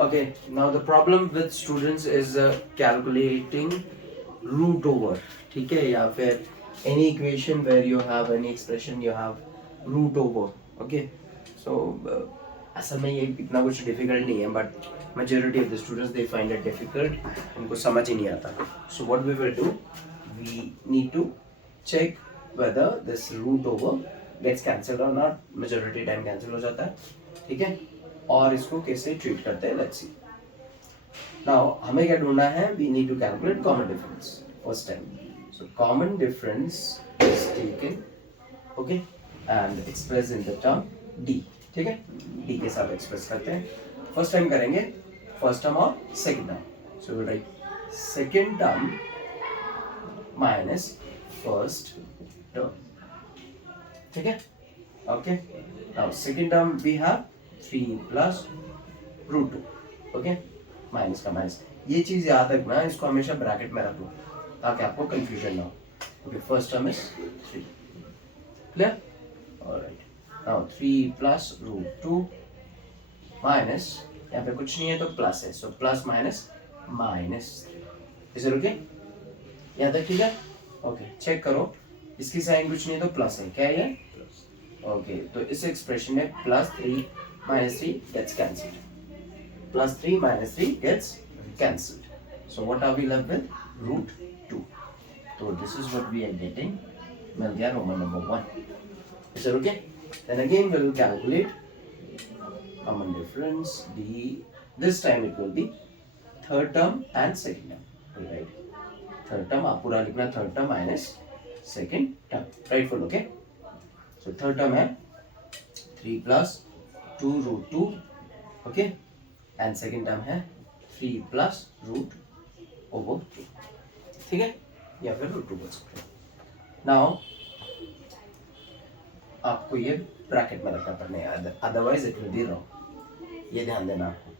Okay, now the problem with students is calculating root over. ठीक है, या फिर any equation where you have any expression you have root over. Okay, so असल में ये इतना कुछ difficult नहीं है, but majority of the students they find it difficult. उनको समझ ही नहीं आता. So what we will do, we need to check whether this root over gets cancelled or not. Majority time cancel हो जाता है, ठीक है. और इसको कैसे ट्रीट करते हैं, लेट्स सी. नाउ हमें क्या ढूंढना है, we need to calculate common difference first time. So common difference is taken, okay, and express in the term D. ठीक है, डी के साथ एक्सप्रेस करते हैं. फर्स्ट टाइम करेंगे फर्स्ट टर्म और second term. So will write second term minus first term. ठीक है, okay. Now second term we have 3 plus root 2. Okay, minus का माइनस. ये चीज याद रखना, इसको हमेशा ब्रैकेट में रखो ताकि आपको कंफ्यूजन ना हो. Okay, first term is 3. Clear? Alright. Now 3 plus root 2 minus, यहाँ पे कुछ नहीं है तो प्लस है, so plus minus minus. Is it okay? यहाँ तक ठीक है? ओके, चेक करो, इसकी साइन कुछ नहीं है तो प्लस है. क्या है ये? ओके, तो इस एक्सप्रेशन में plus 3 minus 3 gets cancelled. Plus 3 minus 3 gets cancelled. So what are we left with? Root 2. So this is what we are getting. We'll get Roman number 1. Is that okay? Then again we'll calculate common difference. This time it will be third term and second term. Right? Third term आप पूरा लिखना, third term minus second term. Rightful, okay? So third term है 3 plus 2 root 2, okay, and second term है 3 plus root over 2. ठीक है, या फिर root 2 बोल सकते हैं. Now आपको ये ब्रैकेट में रखना पड़ने है, otherwise it will be wrong. ये ध्यान देना आपको,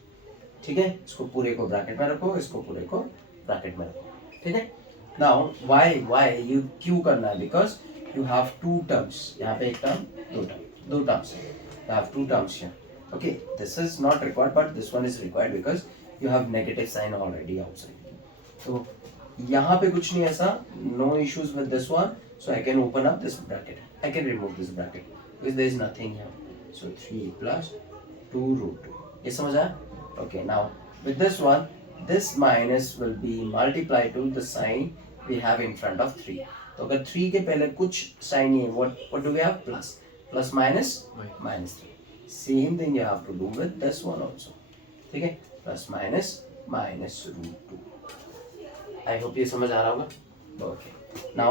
ठीक है. इसको पूरे को ब्रैकेट में रखो, इसको पूरे को ब्रैकेट में रखो, ठीक है. नाउ वाई यू क्यों करना है, बिकॉज यू हैव 2 टर्म्स. यहाँ पे एक टर्म, दो टर्म्स है. You have 2 terms here. Okay, this is not required, but this one is required because you have negative sign already outside. So यहाँ पे कुछ नहीं ऐसा, no issues with this one. So I can open up this bracket. I can remove this bracket because there is nothing here. So 3 plus 2 root 2. ये समझ आया? Okay, now with this one, this minus will be multiplied to the sign we have in front of 3. तो अगर 3 के पहले कुछ sign नहीं है, what do we have? Plus. Plus minus minus 3. Same thing you have to do with this one also. ठीक है, plus minus minus root 2. I hope ये समझ आ रहा होगा. Okay. Now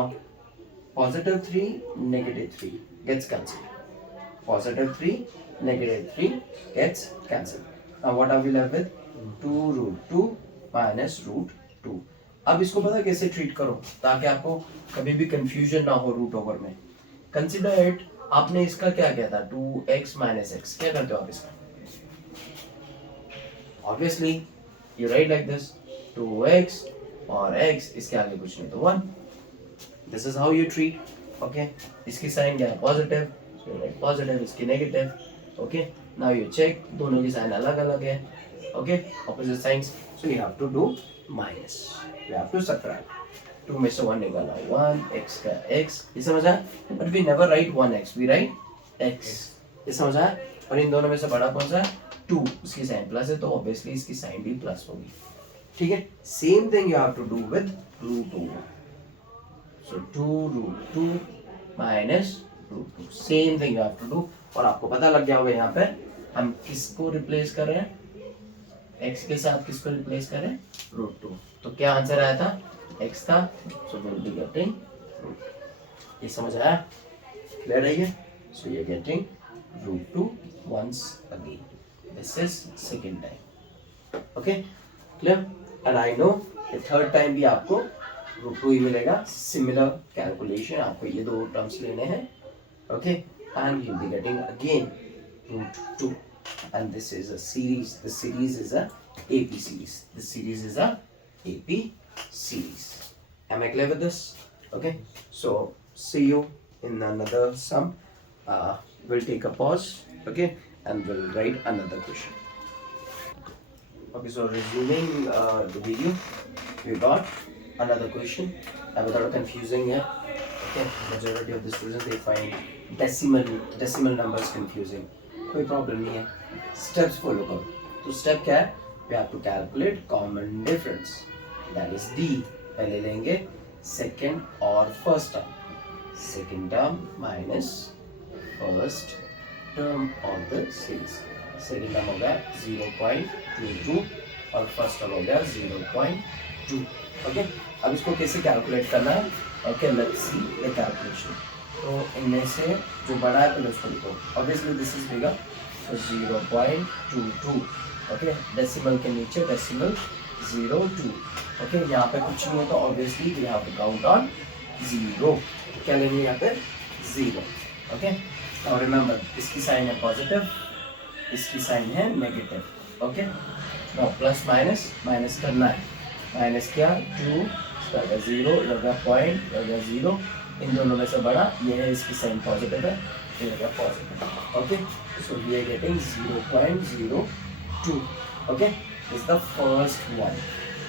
positive 3 negative 3 gets cancelled. Positive 3 negative 3 gets cancelled. Now what are we left with? 2 root 2 minus root 2. अब इसको पता कैसे ट्रीट करो ताकि आपको कभी भी कंफ्यूजन ना हो रूट ओवर में. कंसिडर इट, आपने इसका क्या किया था, 2x minus x. क्या करते हो आप इसका? Obviously you write like this, 2x और x, इसके आगे कुछ नहीं तो 1. This is how you treat. Okay, इसकी साइन क्या है, positive, so you write positive, इसकी negative. Okay, now you check, दोनों की साइन अलग अलग है. Okay, opposite signs, so you have to do minus, you have to subtract. 2 में से 1 निकालना, 1x का x. ये समझ आया? But we never write 1x, we write x. ये समझ आया? और इन दोनों में से बड़ा कौन सा है? 2. उसकी साइन प्लस है तो ऑब्वियसली इसकी साइन भी प्लस होगी. ठीक है, same thing you have to do with root 2. So 2 root 2 minus root 2. Same thing you have to do. और आपको पता लग गया होगा यहाँ पे हम किसको रिप्लेस कर रहे हैं, x के साथ किसको रिप्लेस कर रहे हैं, रूट 2. तो क्या आंसर आया था, x था. So will be getting root. ये समझ आया? क्लियर है ये? So you are getting root 2 once again. This is second time. Okay, clear? And I know the third time भी आपको रूट 2 ही मिलेगा. Similar calculation, आपको ये 2 terms लेने हैं. Okay, and you'll be getting again root 2. And this is a series. The series is a AP series. This series is a AP series. Am I clear with this? Okay, so see you in another sum. We'll take a pause, okay, and we'll write another question. Okay, so resuming the video, we got another question. Without confusing here. Okay, majority of the students they find decimal numbers confusing. कोई problem नहीं है, steps follow करो. तो step क्या है? We have to calculate common difference, that is D. पहले लेंगे second और first term. Second term minus first term of the series. Second term हो गया 0.22 और फर्स्ट टर्म हो गया 0.2. ओके, अब इसको कैसे कैलकुलेट करना है? Okay, let's see the calculation. तो इनमें से जो बड़ा है पहले उसको लिखो. Obviously this is bigger, so 0.22. Okay, decimal के नीचे डेसिमल 0.2. ओके, यहाँ पे कुछ नहीं है तो obviously we have to count on 0. क्या लेंगे यहाँ पे? 0. ओके, नाउ रिमेंबर इसकी साइन है पॉजिटिव, इसकी साइन है negative. Okay, now plus minus minus करना है. माइनस क्या? 2 लगा 0 लगा पॉइंट लगा 0. इन दोनों में से बड़ा ये है, इसकी साइन पॉजिटिव है, ये लगा positive. Okay, so we are getting 0.02. Okay, is the first one.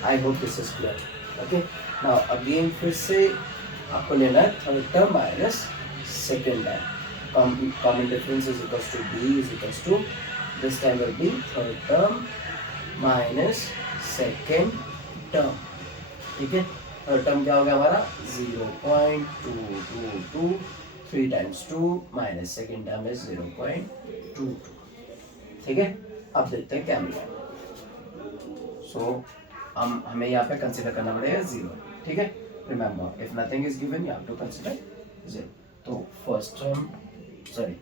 I hope this is clear. Okay, now again फिर से आपको लेना है third term minus second term. Common difference is equals to D is equals to this time will be third term minus second term. ठीक है, third term क्या हो गया हमारा? 0.222. 3 times 2 minus second term is 0.22. ठीक है, अब देखते हैं क्या मिला. सो हमें यहाँ पे कंसिडर करना पड़ेगा 0. ठीक है, remember if nothing is given you have to consider 0. तो first term sorry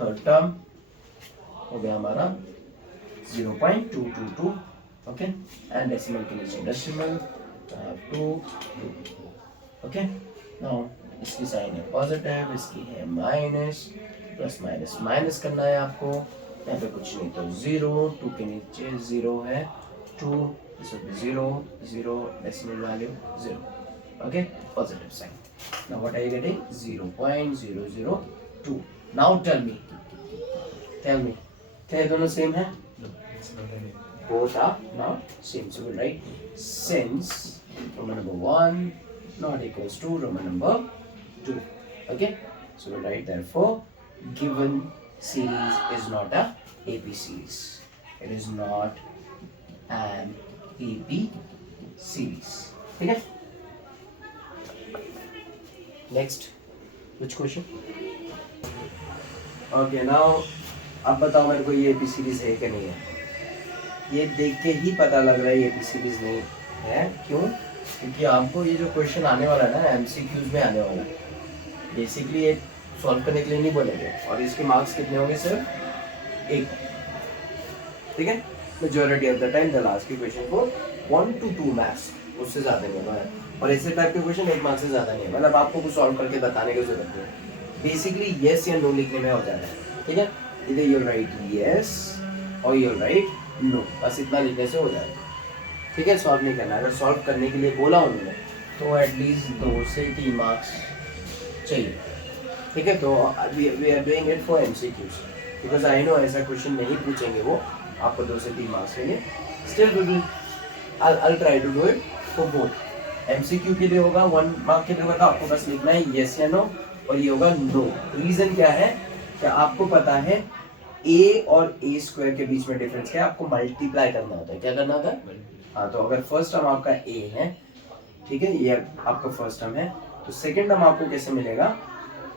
third term हो गया हमारा 0.222. ओके, एंड डेसिमल के नीचे डेसिमल 2. ओके, नाउ इसकी साइन है पॉजिटिव, इसकी है माइनस. प्लस माइनस माइनस करना है आपको. यहाँ पे कुछ नहीं तो 0. 2 के नीचे 0 है 2. This will be 0 0 decimal value 0. Okay, positive sign. Now what are you getting? 0.002. नाउ टेल मी क्या ये दोनों सेम है? Both are not same. So we write since Roman number 1 not equals to Roman number 2. Okay, so we write therefore given series is not a AP series. It is not an AP series. Okay. Next, which question? Okay, now अब बताओ मेरे को ये AP series है कि नहीं है? ये देख के ही पता लग रहा है ये भी सीरीज नहीं है. क्यों? क्योंकि आपको ये जो क्वेश्चन आने वाला है ना एमसीक्यूज में आने वाला है. बेसिकली ये सॉल्व करने के लिए नहीं बोलेंगे और इसके मार्क्स कितने होंगे? सिर्फ 1. ठीक है, majority of the time the last के क्वेश्चन को 1 to 2 मार्क्स, उससे ज़्यादा नहीं है. और ऐसे टाइप के क्वेश्चन 1 मार्क्स से ज़्यादा नहीं है. मतलब आपको कुछ सॉल्व करके बताने की जरूरत नहीं है. बेसिकली येस या नो लिखने में हो जाता है. ठीक है, इधर यू राइट येस और यू राइट नो, बस इतना लिखने से हो जाएगा. ठीक है, सॉल्व नहीं करना. अगर सॉल्व करने के लिए बोला उन्होंने तो एटलीस्ट 2 से 3 मार्क्स चाहिए. ठीक है, तो we are doing it for MCQs because I know ऐसा क्वेश्चन नहीं पूछेंगे वो आपको 2 से 3 मार्क्स के लिए. Still I try to do it for both. MCQ के लिए होगा 1 मार्क के लिए होगा, आपको बस लिखना है येस या नो और ये होगा नो. रीजन क्या है? क्या आपको पता है a और a स्क्वायर के बीच में डिफरेंस क्या है? आपको मल्टीप्लाई करना होता है. क्या करना होता है? हाँ, तो अगर फर्स्ट टर्म आपका a है, ठीक है, ये आपका फर्स्ट टर्म है, तो सेकंड टर्म आपको कैसे मिलेगा?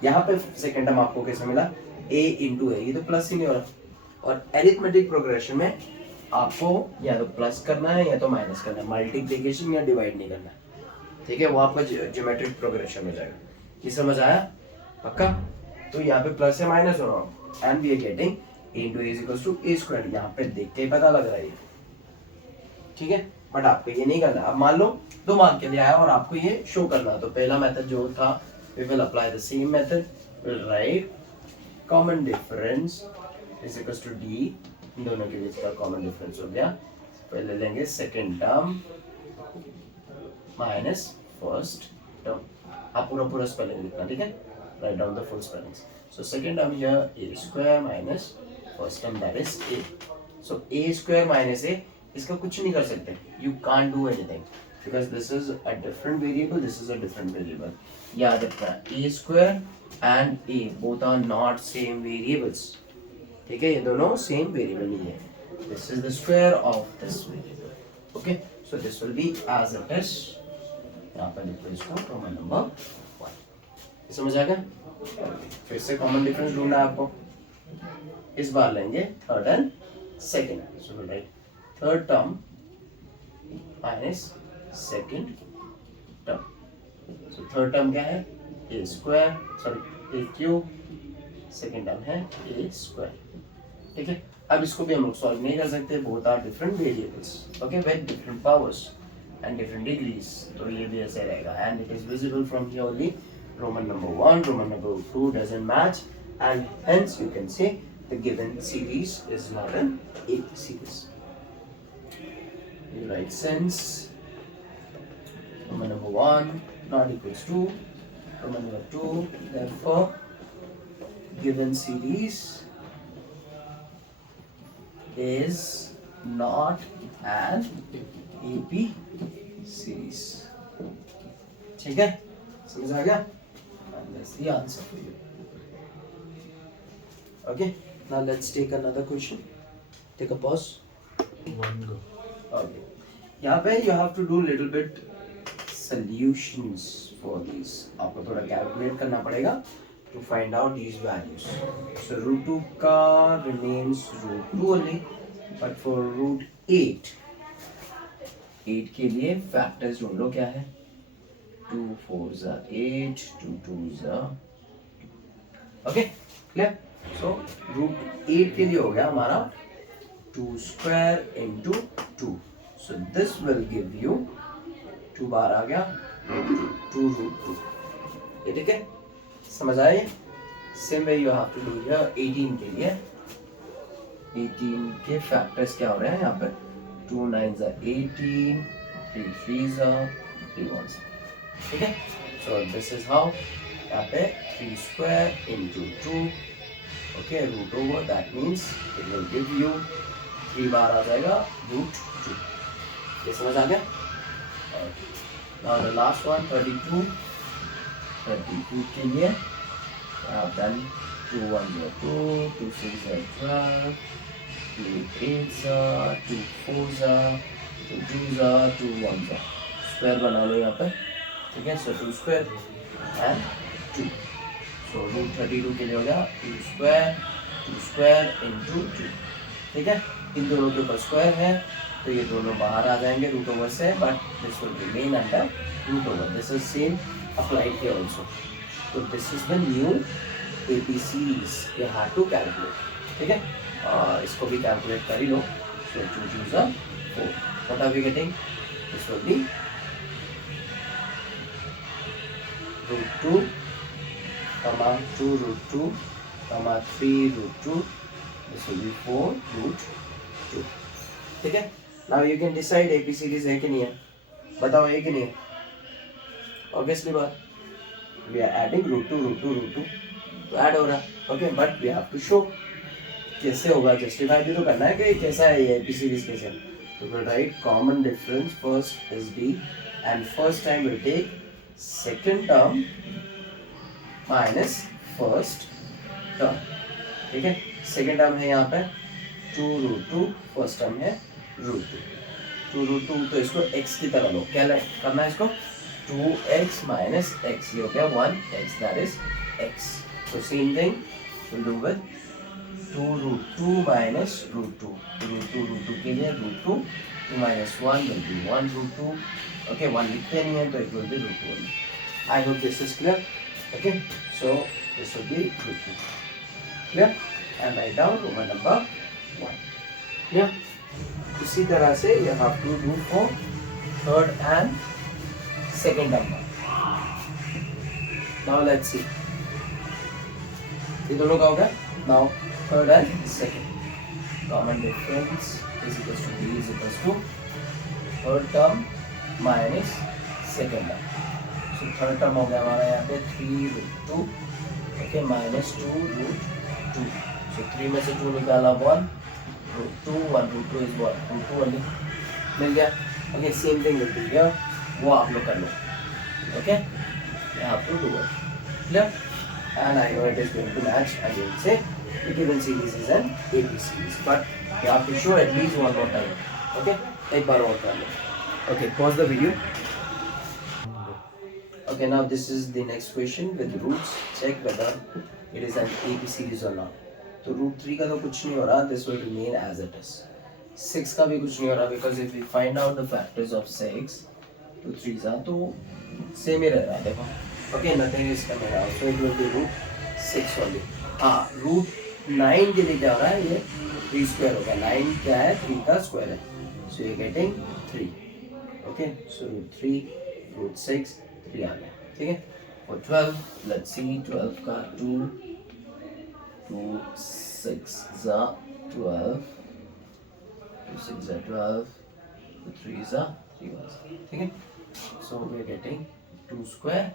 यहाँ पे सेकंड टर्म आपको कैसे मिला? a into a. ये तो प्लस ही नहीं हो रहा. और एरिथमेटिक प्रोग्रेशन में आपको या तो प्लस करना है या तो माइनस करना है. मल्टीप्लीकेशन या डिवाइड नहीं करना है. ठीक है, वो आपका ज्योमेट्रिक प्रोग्रेशन हो जाएगा. ये समझ आया? पक्का? तो यहाँ पे प्लस या माइनस हो रहा हूँ and we are getting a into a is equals to a squared. यहाँ पे देख के पता लग रहा है. ठीक है, बट आपको ये नहीं करना. अब मान लो 2 मार्क के लिए आया और आपको ये शो करना. तो पहला मेथड जो था we will apply the same method. we'll write common difference is equals to d. इन दोनों के बीच का कॉमन डिफरेंस हो गया. पहले लेंगे second term minus first term. आप पूरा स्पेलिंग लिखना. ठीक है, write down the full spellings. So second term here a square minus first term that is a. So a square minus a इसका कुछ नहीं कर सकते, you can't do anything because this is a different variable, this is a different variable. याद रखना a square and a both are not same variables. ठीक है, ये दोनों same variable नहीं है. This is the square of this variable. Okay, so this will be as it is. यहाँ पर लिखो इसको रोमन नंबर 1. समझ आ गया? फिर से कॉमन डिफरेंस ढूंढना है आपको. इस बार लेंगे third and second. So will right third term minus second term. So third term क्या है? ए स्क्वायर, सॉरी ए क्यूब. सेकेंड टर्म है ए स्क्वायर. ठीक है, अब इसको भी हम लोग सॉल्व नहीं कर सकते. Both are different variables, okay, with different powers and different degrees. तो ये भी ऐसे रहेगा. And it is visible from here only. Roman number 1, Roman number 2 doesn't match, and hence you can say the given series is not an AP series. You write since Roman number 1 not equals to Roman number 2, therefore given series is not an AP series. ठीक है, समझ आ गया? And that's the answer for you. Okay, now let's take another question. Take a pause. One go. Okay, यहाँ पे you have to do little bit solutions for these. आपको थोड़ा calculate करना पड़ेगा to find out these values. So root 2 का remains root 2 only, but for root 8 के लिए factors ढूंढ लो. क्या है? 2 4 8, 2 2 ओके, क्लियर? सो रूट 8 के लिए हो गया हमारा 2 square into 2. So this will give you 2 बार आ गया 2 रूट 2. ये ठीक है, समझ आया? ये same way you have to do here 18 के लिए. 18 के फैक्टर्स क्या हो रहे हैं यहाँ पर? 2 9s are 18, 3 3s are 3 1s. ठीक है, so this is how. यहाँ पे 3 square into 2, okay, root over, that means it will give you 3 बार आ जाएगा root 2. ये समझ आ गया? Now the last one 32 के लिए I have done 2 1s are 2, 2 6s are 12, 2 8s are 2 4s are 2 2s are 2 1s are. Square बना लो यहाँ पर. ठीक है, सो 2 स्क्वायर एंड 2. सो रूट 32 के लिए हो गया 2 स्क्वायर इंटू 2. ठीक है, इन दोनों के ऊपर स्क्वायर है तो ये दोनों बाहर आ जाएंगे रूट ओवर से, but this will remain under root over. This is same applied here also. तो this is the new AP series you have to calculate. ठीक है, इसको भी कैलकुलेट कर ही लो. So 2 2s are 4. What are we getting? This will be root 2, comma 2 root 2, comma 3 root 2. This will be 4 root 2. ठीक है, now you can decide AP series है कि नहीं है. बताओ है कि नहीं है? Obviously बात, we are adding root 2 root 2 root 2 तो ऐड हो रहा है. Okay, but we have to show कैसे होगा. जस्टिफाई भी तो करना है कि कैसा है ये AP सीरीज कैसे. तो will write common difference first is D and first time will take second term minus first term. ठीक है, सेकंड टर्म है यहाँ पे 2 रूट 2, फर्स्ट टर्म है रूट 2. 2 रूट 2 तो इसको x की तरह लो. क्या करना है इसको? 2x minus x. ये हो गया 1x, that is x. So same thing we'll do with 2 root 2 minus root 2. root 2 के लिए root 2 minus 1 will be 1 root 2. Okay, 1 लिखते नहीं है तो it will be root 2 only. I hope this is clear. Okay, so this will be root 2. Clear? And write down Roman number 1. Clear? इसी तरह से you have to do for third and second number. Now let's see. ये दोनों का होगा. Now third and second common difference is equal to D is equal to third term minus second term. So third term हो गया हमारा यहाँ पे 3 root 2, okay, minus 2 root 2. So 3 में से 2 निकाला 1 रूट 2, 1 रूट 2 इज 1 रूट 2 ओनली. मिल गया. Okay, same thing will be here, वो आप लोग कर लो. Okay, you have to do it. Clear? And I know it is going to match, and you will say the given series is an AP series, but you have to show at least one more time. Okay, एक बार और कर लो. Okay, pause the video. Okay, now this is the next question with roots. Check whether it is an AP series or not. तो root 3 का तो कुछ नहीं हो रहा. This will remain as it is. 6 का भी कुछ नहीं हो रहा, because if we find out the factors of 6 to 3 तो सेम ही रह रहा है. देखो. Okay, nothing is coming out, so it will be root 6 only. हाँ, root 9 के लिए क्या हो रहा है, ये 3 square होगा. 9 क्या है, 3 का square है, so you're getting 3. Okay, so root 3, root 6, 3 आ गया. ठीक है. For 12, let's see, 12 का 2 6 जा 12, 2 6 जा 12, 2 3 जा 3 1. ठीक है. So we're getting 2 square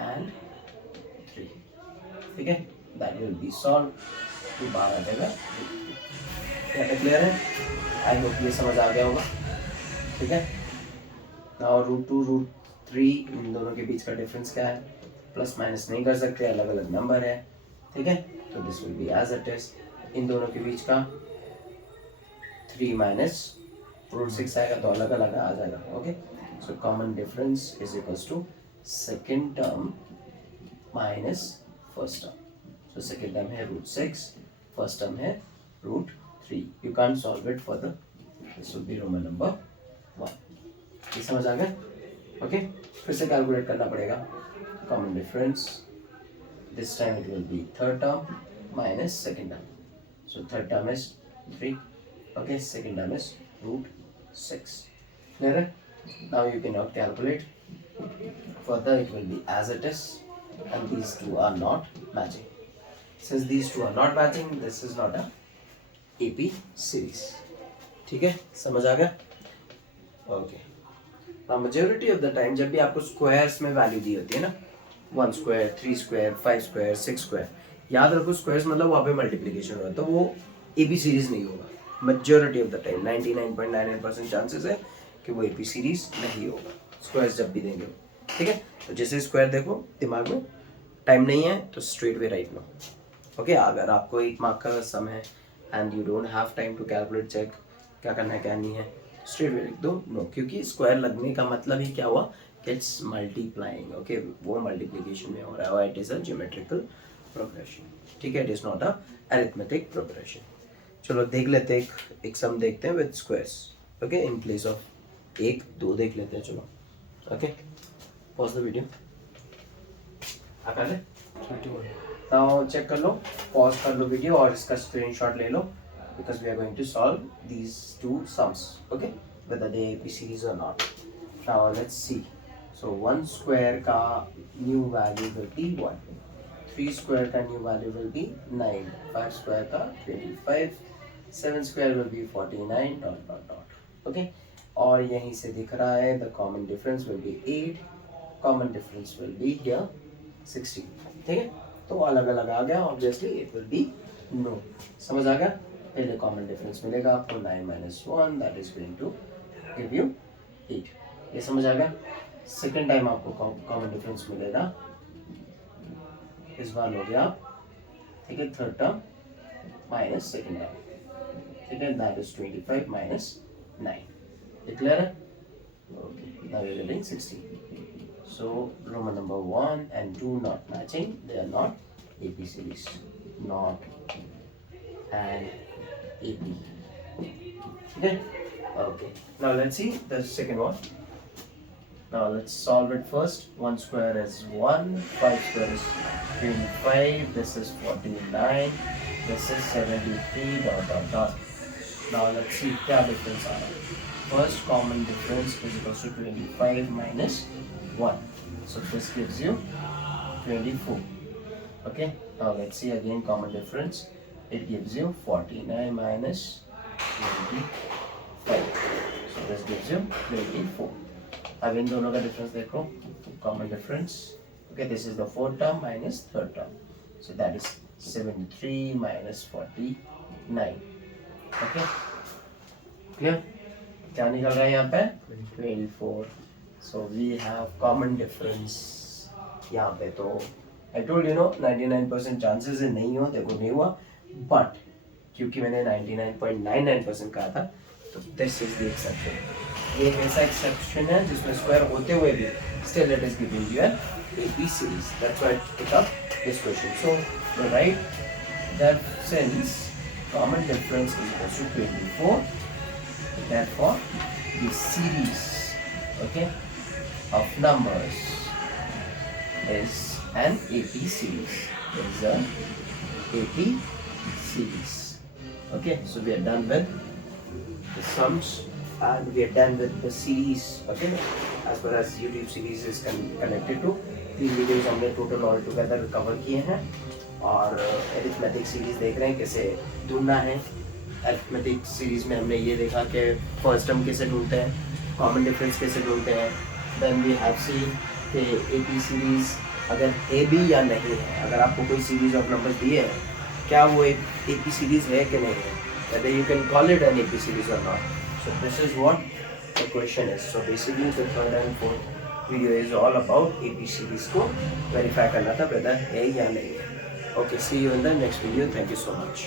and 3. ठीक है. That will be solved. तो बाहर आ जाएगा. क्या क्लियर है? आई होप ये समझ आ गया होगा. ठीक है. Now root 2, root 3, इन दोनों के बीच का डिफरेंस क्या है? प्लस माइनस नहीं कर सकते, अलग अलग नंबर है. ठीक है. तो this will be as it is. इन दोनों के बीच का 3 माइनस रूट 6 आएगा, तो अलग अलग आ जाएगा. Okay, so common difference is equals to second term minus first term. So second term है रूट 6, फर्स्ट टर्म है root 3. You can solve it further. This will be Roman number 1. ये समझ आ गया? ओके, फिर से कैलकुलेट करना पड़ेगा. Common difference, this time it will be third term minus second term. So third term is 3. Okay, second term is root 6. Clear है? Now you can not calculate further. It will be as it is, and these two are not matching. Since these two are not matching, this is not a AP series. ठीक है, समझ आ गया? Okay. Now majority of the time जब भी आपको squares में value दी होती है ना, 1 स्क्वायर, 3 स्क्वायर, 5 स्क्वायर, 6 स्क्वायर, याद रखो स्क्वायर्स मतलब वहाँ पे मल्टीप्लिकेशन हो रहा है, तो वो AP सीरीज नहीं होगा. Majority of the time 99.98% chances है कि वो AP सीरीज नहीं होगा, स्क्वायर्स जब भी देंगे. ठीक है. तो जैसे स्क्वायर देखो दिमाग में, टाइम नहीं है तो स्ट्रेट वे राइट लो. ओके, अगर आपको 1 मार्क का सम है and you don't have time to calculate, check क्या करना है क्या नहीं है, स्ट्रेट वे लिख दो नो, क्योंकि स्क्वायर लगने का मतलब ही क्या हुआ कि इट्स मल्टीप्लाइंग. ओके, वो मल्टीप्लिकेशन में हो रहा है, it is a geometrical progression. ठीक है, it is not a arithmetic progression. चलो देख लेते हैं, एक सम देखते हैं with squares. Okay, in place of 1 2 देख लेते हैं. चलो. Okay, pause the video. आप कर ले, नाउ चेक कर लो, पॉज कर लो वीडियो और इसका स्क्रीनशॉट ले लो, because we are going to solve these two sums. Okay, whether they AP series or not. Now let's see. So 1 square का new value will be 1, 3 square का new value will be 9, 5 square का 25, 7 square will be 49 dot dot dot. Okay, और यहीं से दिख रहा है the common difference will be 8, common difference will be here 16. ठीक है, तो अलग अलग आ गया, obviously it will be no. समझ आ गया? पहले कॉमन डिफरेंस मिलेगा आपको 9 minus 1, that is going to give you 8. ये समझ आ गया? सेकेंड टाइम आपको कॉमन डिफरेंस मिलेगा, इस बार हो गया. ठीक है, third term minus second term. ठीक है, दैट इज 25 minus 9. ये क्लियर है? Okay, now we are getting 16. So Roman number 1 and 2 not matching, they are not AP series, not and AP. Okay. Okay. Now let's see the second one. Now let's solve it first. 1 square is 1, 5 square is 25, this is 49, this is 73 dot dot dot. Now let's see क्या difference आ रहा है. First common difference is equals to 25 minus 1. So this gives you 24. Okay. Now let's see again common difference. It gives you 49 minus 25. So this gives you 24. अब इन दोनों का difference देखो, common difference. Okay, this is the fourth term minus third term, so that is 73 minus 49. Okay, clear? क्या निकल रहा है यहाँ पे 24. So we have common difference यहाँ पे. तो आई टोल्ड 99% चांसेस है नहीं हो, देखो नहीं हुआ, बट क्योंकि मैंने 99.99% कहा था, तो दिस इज द एक्सेप्शन. ये एक ऐसा एक्सेप्शन है जिसमें स्क्वायर होते हुए भी still it is giving you AP series. That's why I took up this question. So you write that since common difference is equal to 24, therefore the series, okay, of numbers is an AP series. Is a AP series. Okay, so we are done with the sums and we are done with the series. Okay, as far as YouTube series is connected to. 3 videos हमने total all together cover किए हैं और arithmetic series देख रहे हैं कैसे ढूंढना है. अरिथमेटिक सीरीज में हमने ये देखा कि फर्स्ट टर्म कैसे ढूंढते हैं, कॉमन डिफरेंस कैसे ढूंढते हैं. देन वी हैव सीन कि AP सीरीज अगर है भी या नहीं है, अगर आपको कोई सीरीज ऑफ नंबर दिए है, क्या वो एक AP सीरीज है कि नहीं है, whether you can call it an AP series or not. So this is what the question is. So basically the third and fourth video is all about AP series को verify करना था whether है या नहीं है. Okay, see you in the next video. Thank you so much.